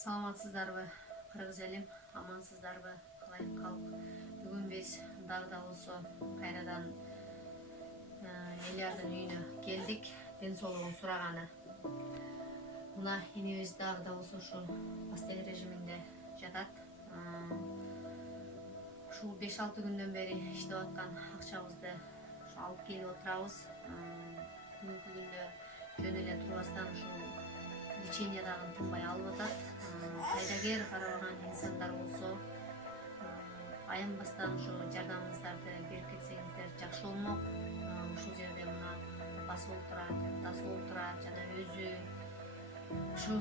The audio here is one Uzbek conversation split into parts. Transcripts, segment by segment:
Саламатсыздарбы, кыргыз элим, амансыздарбы, калай калк. Бүгүн биз дагы да болсо кайрадан Элиярдын үйүнө келдик, ден соолугун сураганы. Мына энебиз дагы да болсо ушул постель режиминде жатат. Ушул 5-6 күндөн бери иштеп аткан акчабызды алып келип отурабыз. Бүгүнкү күндө жөн эле турбастан ушул лечение дагы тынбай алып атат. Кайдагер карабаган инсандар болсо аянбастан ушу жардамыңыздарды берип кетсеңиздер жакшы болмок. Ушул жерде мына апасы отурат, атасы отурат жана өзү ушу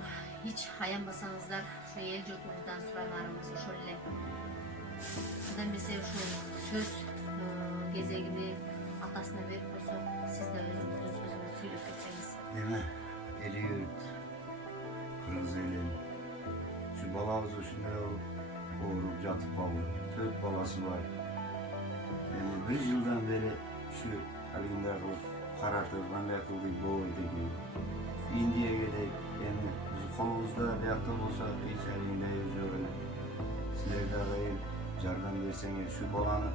эч аянбасаңыздар ушу эл журтубуздан суранарыбыз ошол эле. Андан эмесе ушул сөз кезегини атасына берип койсок, сиз да өзүңүздүн сөзүңүздү сүйлөп кетсеңиз. Эме Элиярд кыргыз элин şu balabız ушундай ооруп жатып калды. 4 баласы бар. Эми 1 жылдан бeri şu алинде кылып каратып, кандай кылдык болду деп. Индия керек, эми биз колубузда биякта болсо, эч алинде жок эле. Силер дагы жардам берсеңер, şu баланы,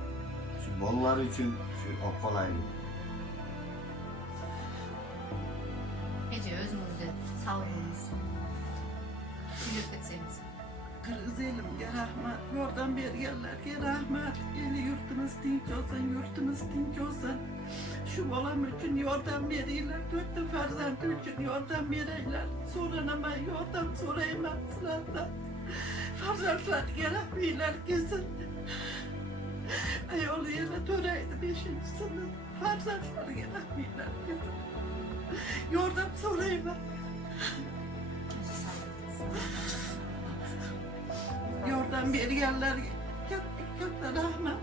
şu балалар үчүн şu алып калайлы. Эже өзүңүздү сабырыңыз сүйлөп кетсеңиz. Kırgız elimge rahmat, yordam bergenlerge rahmat. Eli yurtunuz tinç olsun, yurtunuz tinç olsun. Şu balam için yordam veriyorlar, 4 farzantı için yordam veriyorlar. Soranama yordam sorayım sizlerden. Farzantlar gerekmiyorlar kesin. Ayolu yine töreydi 5. sınıf. Farzantlar gerekmiyorlar kesin. Yordam sorayım Yordam bergenler katta rahmet.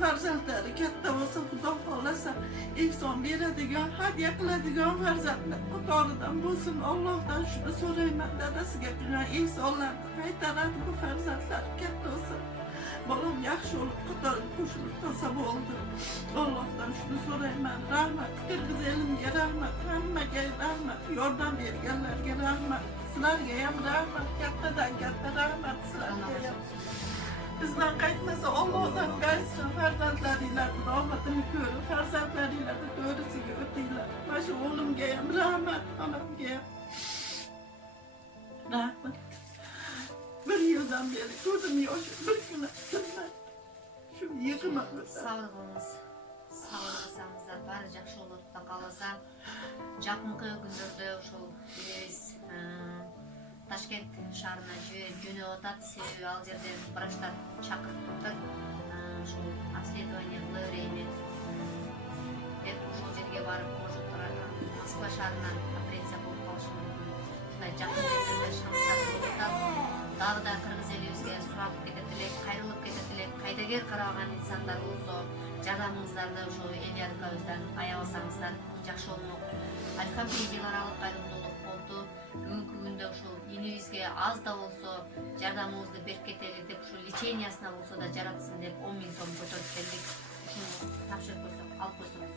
Farzatları katta olsa Xudo xohlasa ilk son beradigan, hadya qiladigan farzandlar qatoridan bo'lsin. Allohdan shuni so'rayman, dadasiga qilgan ilk sonlarni qaytaradi bu farzandlar katta olsa. Bolam yaxshi bo'lib qatoriga qo'shilib toza bo'ldi. Allohdan shuni so'rayman. Rahmat, Qirg'iz elimga rahmat, hammaga rahmat, yordam berganlarga rahmat. Sizlarga ham rahmat, kattadan katta rahmat sizlarga. Bizden qaytmasa Allah'tan qaytsin, farzandlaringlarning rahmatini ko'rib, farzandlaringlarni to'g'risiga o'tinglar. Mana shu o'g'limga ham rahmat, onamga ham rahmat. 1 yildan beri ko'zim yoshi bir kun tinmay. Shu yig'imamiz. Sabır qilinglar. Sabır qilsangizlar bari yaxshi bo'ladi. Xudo qalasa, жакынкы күндөрдө ушул биз Ташкент шаарына жөнөп атат. Себеби ал жерде врачтар чакыртыптыр. Ушул обследование кыла берейин. Ушул жерге барып, может, Москва шаарынан операция болуп калышы мүмкүн. Ушундай жакын жерде шанстар болуп атат. Дагы да кыргыз элибизге сурап кетет элек, кайрылып кетет элек. Кайдагер карабаган инсандар болсо, жардамыңыздарды ошо Элиярдыбыздан аябасаңыздар жакшы болмок. Айткан видеолор алып кайрымдуулук болду. Бүгүнкү күндө ушул энебизге аз да болсо жардамыбызды берип кетели деп, ушул лечениясына болсо да жаратсын деп 10 000 сом көтөрүп келдик. Ушуну тапшырып койсок, алып койсоңуз.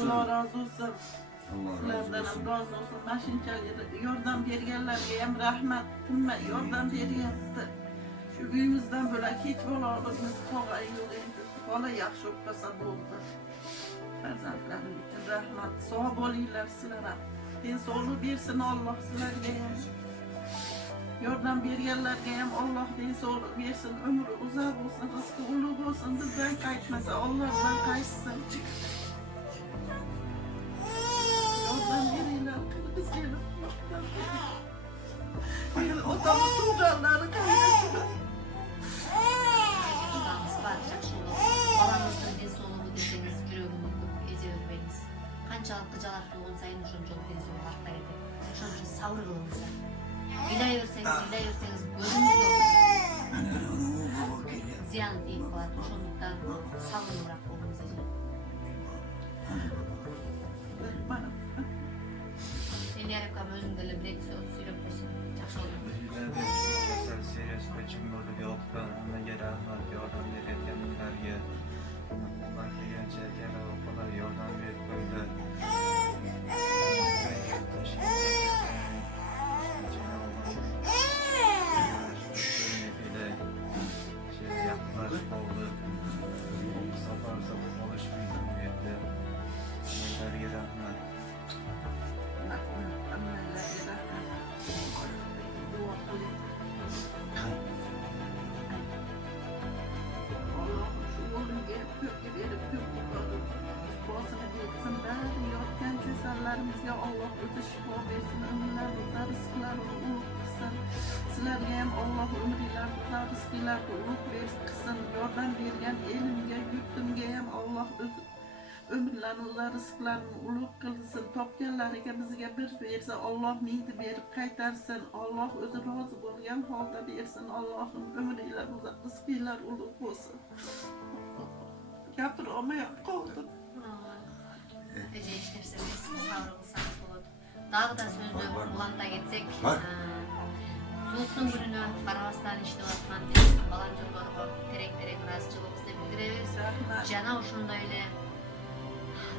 Allah razı olsun. Sizlerden razı olsun. Maşinçaları yordam bergenlerge hem rahmet, tümme yordam bergenler. Şu büyümüzden böyle hiç bolalarımız kolay yok endi. Bola yaxshi o'qisa bo'ldi. Farzandlarim uchun rahmat. Sog' bo'linglar sizlar. Den sog'lik bersin Alloh sizlarga ham. Yordam berganlarga ham Alloh den sog'lik bersin, umri uzoq bo'lsin, rizqi ulug' bo'lsin. Bizdan qaytmasa Allohdan qaytsin. Yordam beringlar, Qirg'iz elim. Yordam beringlar. Otamni tug'ganlari qayerda? Балаңыздын ден соолугу десеңиз жүрөгүңүздү эзе бербеңиз. Канчалык жалак болгон сайын ошончолук ден соолук арта кетет. Ошон үчүн сабыр кылыңыздар. Ыйлай берсеңиз көзүңүздө зыяны тийип калат. Ошондуктан сабырдуураак болуңуз эже. Элиярд акам өзүң деле бир эки сөз сүйлөп койсоң жакшы болот. Serious coaching burada bir optan ama yararlar yordam verenlerge belki gerçekten o kadar yordam verip böyle beylerimizge Allah özü şifa versin, ömürlerimize rızklarını uluk kılsın. Sizlerge hem Allah ömürlerimize rızklarını uluk versin. Yordan bergen elimge, yurtumge hem Allah özü ömürlerimize rızklarını uluk kılsın. Topkellerine bizge bir verse Allah miydi verip kaytarsın. Allah özü razı bolgen halda versin. Allah'ın ömürlerimize rızklar uluk olsun. Yapır ama yapkaldım. Ece işlerseniz savrulsanız olur. Daha da sözlü bulanda geçsek. Var. Soğuktun gününü Karabastan işlep atkan balancılarga terek razıcılığımızda bildiririz. Jana ошондо эле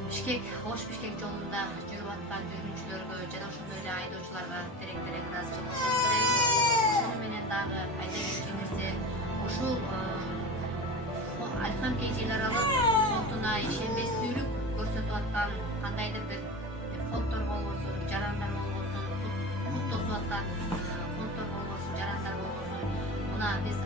Бишкек, Ош Бишкек жолунда жүрүп аткан жүргүнчүлөргө жана ошондой эле айдоочуларга терек ыраазычылык билдиребиз. Ошону менен дагы айта кеткен нерсе ушул Алихан Кейжел аралык фондуна ишенбестүүлүк көрсөтүп аткан кандайдыр бир фонддор болбосун, жарандар болбосун, пут тосуп аткан фонддор болбосун, жарандар болбосун. Мына биз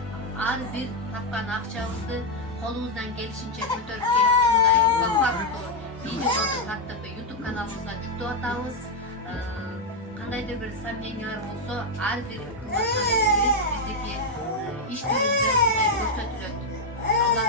ар бир тапкан акчабызды колубуздан келишинче көтөрүп келип ушундай фактор видеолорду тартып YouTube каналыбызга жүктөп атабыз. Кандайдыр бир сомнениялар болсо, ар бир биздики иш түрүндө көрсөтүлөт. Алла